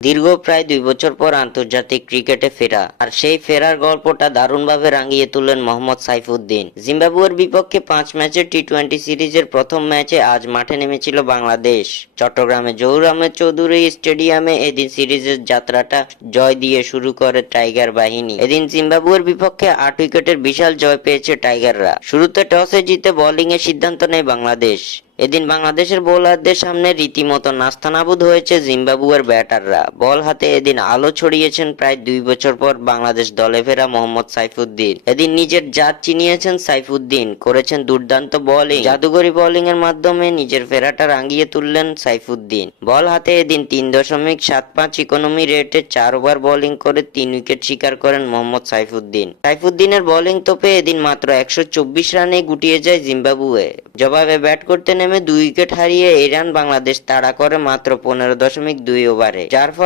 দীর্ঘ প্রায় 2 বছর পর আন্তর্জাতিক ক্রিকেটে ফেরা, আর সেই ফেরার গল্পটা দারুণভাবে রাঙিয়ে তুললেন মোহাম্মদ সাইফুদ্দিন। জিম্বাবুয়ের বিপক্ষে 5 ম্যাচের টি-20 সিরিজের প্রথম ম্যাচে আজ মাঠে নেমেছিল বাংলাদেশ। চট্টগ্রামে জহুর আহমেদ চৌধুরী স্টেডিয়ামে এদিন সিরিজের যাত্রাটা জয় দিয়ে শুরু করে টাইগার বাহিনী। এদিন জিম্বাবুয়ের বিপক্ষে 8 উইকেটের বিশাল জয় পেয়েছে টাইগাররা। শুরুতে টসে জিতে বোলিংয়ের সিদ্ধান্ত নেয় বাংলাদেশ। এদিন বাংলাদেশের বোলারদের সামনে রীতিমতো নাস্তানাবুদ হয়েছে জিম্বাবুয়ের ব্যাটাররা। বল হাতে এদিন আলো ছড়িয়েছেন প্রায় 2 বছর পর বাংলাদেশ দলে ফেরা মোহাম্মদ সাইফুদ্দিন। এদিন নিজের জাত চিনিয়েছেন সাইফুদ্দিন, করেছেন দুর্দান্ত বোলিং। জাদুঘরী বোলিং এর মাধ্যমে নিজের ফেরাটা রাঙিয়ে তুললেন সাইফুদ্দিন। বল হাতে এদিন 3.75 ইকোনমি রেটে 4 ওভার বোলিং করে 3 উইকেট শিকার করেন মোহাম্মদ সাইফুদ্দিন। সাইফুদ্দিনের বোলিং তোপে এদিন মাত্র 124 রানে গুটিয়ে যায় জিম্বাবুয়ে। জবাবে ব্যাট করতে নেমে 2 উইকেট হারিয়ে এই রান বাংলাদেশ তাড়া করে মাত্র 15.2 ওভারে, যার ফলে